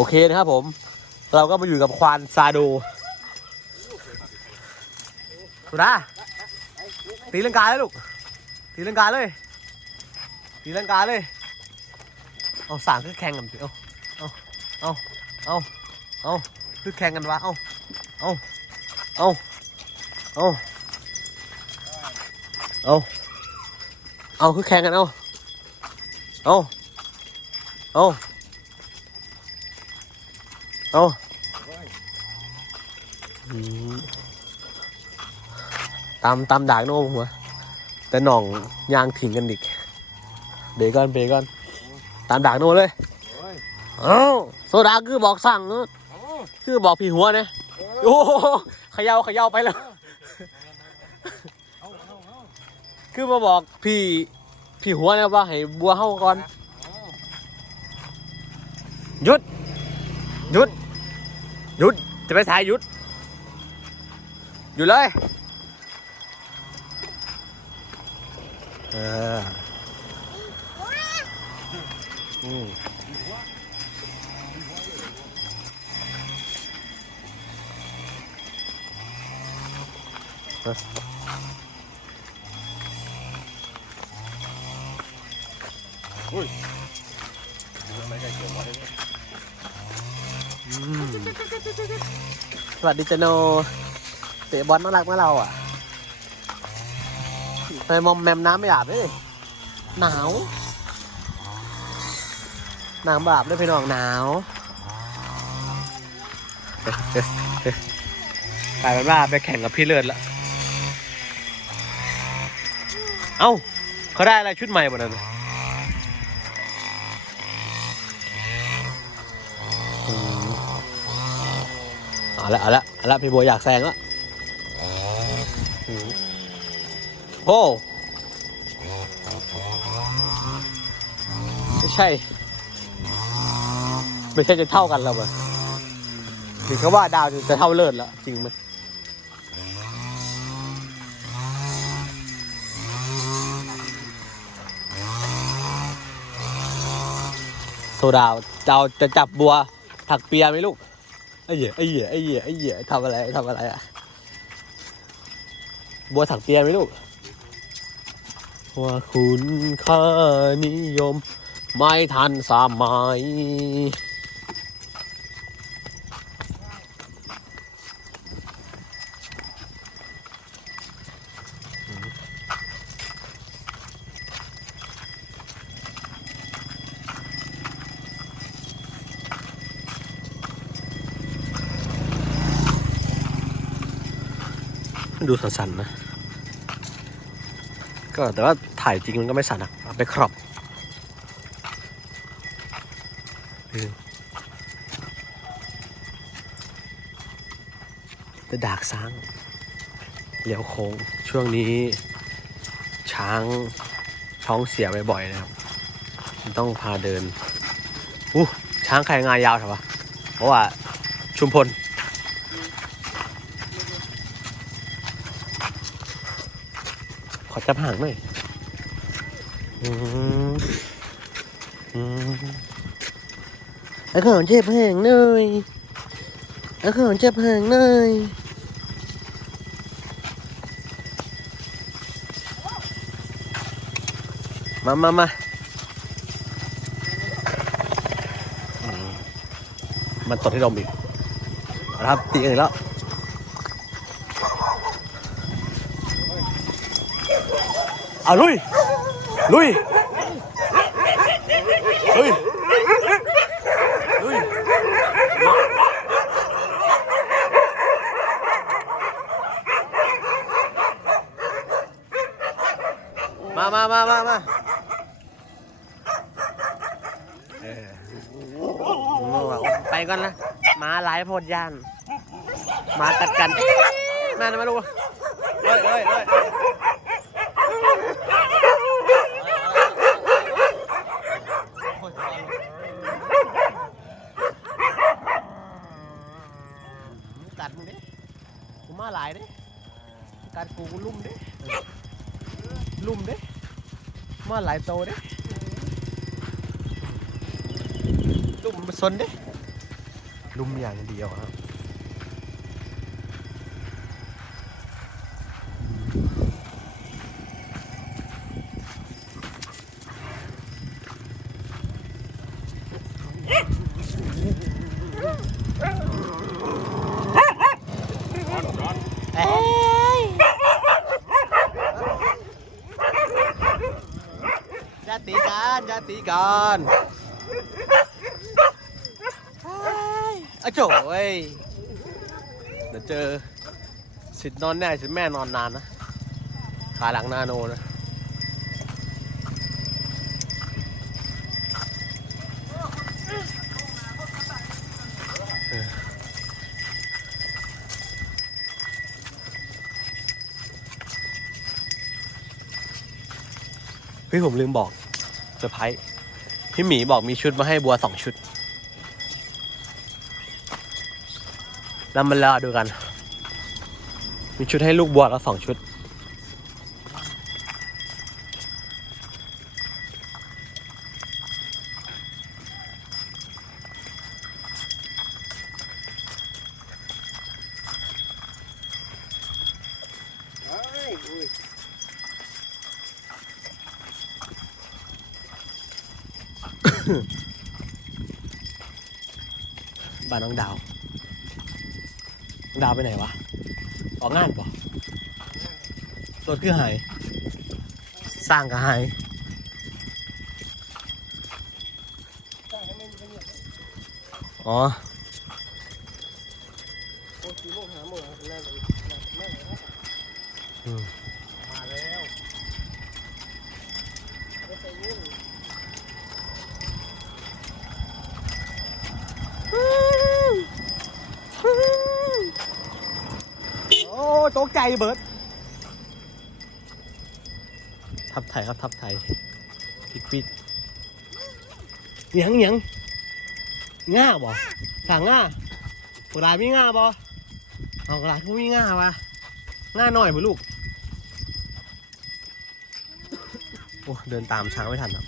โอเคนะครับผม เราก็มาอยู่กับควานซาโดสุดาตีลังกาเลยลูก ตีลังกาเลย ตีลังกาเลย เอาสามคือแข่งกันสิเอาเอาเอาเอาเอาคือแข่งกันวะเอาเอาเอาเอาเอาเอาคือแข่งกันเอาเอาเอา เอาตามตามด่างโน้มหัวแต่หน่องยางถิ่งกันดิกเบรกก่อนเบรกก่อนตามด่างโน้มเลยเอ้าโซดาคือบอกสั่งเนอะคือบอกพี่หัวเนี่ยโอ้โหขย่าขย่าไปแล้วคือมาบอกพี่พี่หัวเนี่ยว่าให้บัวเฮาก่อนหยุด หยุดหยุดจะไปถ่ายหยุดหยุดเลยเอออืม สวัสดีเจโนเตะบอลน่ารักเมื่อเราอะไปมอมแมมน้ำไม่อาบเลยหนาวน้ำบาบด้วยพี่น้องหนาวกลายเป็นว่าไปแข่งกับพี่เลิศละ เอ้า เขาได้อะไรชุดใหม่หมดเลย เอาละเอาละเอาละพี่บัวอยากแซงล้วอืมโอ้ไม่ใช่ ไม่ใช่จะเท่ากันแล้วมั้ยถึงเขาว่าดาวจะเท่าเลิศแล้วจริงไหมโซดาวเจ้าจะจับบัวถักเปียไหมลูก ไอ้เหี้ยไอ้เหี้ยไอ้เหี้ยไอ้เหี้ยทำอะไรทำอะไรอะบัวถักเปียไหมลูกว่าคุณค่านิยม ไม่ทันสมัย ดูสั่นๆนะ ก็แต่ว่าถ่ายจริงมันก็ไม่สั่นอะเอาไปครอบจะดากช้างเลี้ยวโค้งช่วงนี้ช้างท้องเสียบ่อยๆนะครับ ต้องพาเดินอู้ช้างใครงายาวเถอะวะเพราะว่าชุมพล ขอ จับหางหน่อยอืมอืมไอ้ของเจ็บหางหน่อยไอ้ของเจ็บหางหน่อยมามามามันตดให้ดมอีกเอาละครับตีกันอีกแล้ว เอาลุย ลุย ลุย ลุย มามามามามาเออไปก่อนนะมาหลายโพดยาน มากัดกัน มามาลูกเอ้ยเอ้ยเอ้ย กัดมึงเด้กู มาหลายเด้การกูกูลุ่มเด้ลุ่มเด้มาหลายโตเด้ลุ่มมันซนเด้ลุ่มอย่างเดียวครับ เอ้ยอย่าตีกันอย่า ตีกันอ้ยอะโจ้เว้ยเดี๋ยวเจอสิทธิ์นอนแน่สิทธิ์แม่นอนนานนะ ขาหลังนาโนนะเฮ้ยผมลืมบอก เซอร์ไพรส์พี่หมีบอกมีชุดมาให้บัวสองชุดแล้วมันรอดูกัน มีชุดให้ลูกบัวแล้วสองชุด บ้านน้องดาวน้องดาวไปไหนวะ ออกงานปะรถคือหาย สร้างก็หายอ๋ออืม มาแล้ว โอ้ ตกใจเบิร์ดทับไทยครับทับไทยพลิกพลิกหยังหยังง่าบ่สั่งง่ากระดาษมีง่าบ่เอากระดาษพวกมีง่าวะง่าหน่อยบ่ลูกโอ้เดินตามช้างไม่ทันครับ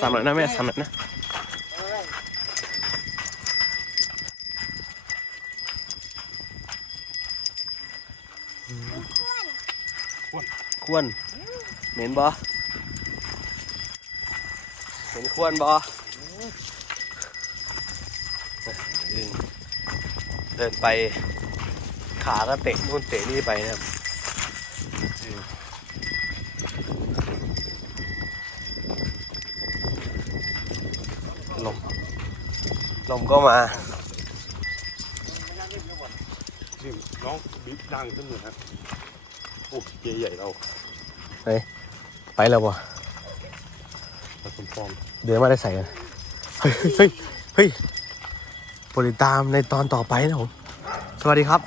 สามหน่อยนะแม่สามหน่อยนะ ควรเหม็นบ่เหม็นควรบ่เดินไปขาก็เตะนู่นเตะนี่ไปนะครับลมลมก็มา นี่น้องบิ๊กดังขึ้นเลยครับโอ้เจ๊ใหญ่เราไปแล้วบ่ผสมฟองเดี๋ยวมาได้ใส่กันเฮ้ยเฮ้ยเฮ้ยโปรดติดตามในตอนต่อไปนะผม สวัสดีครับ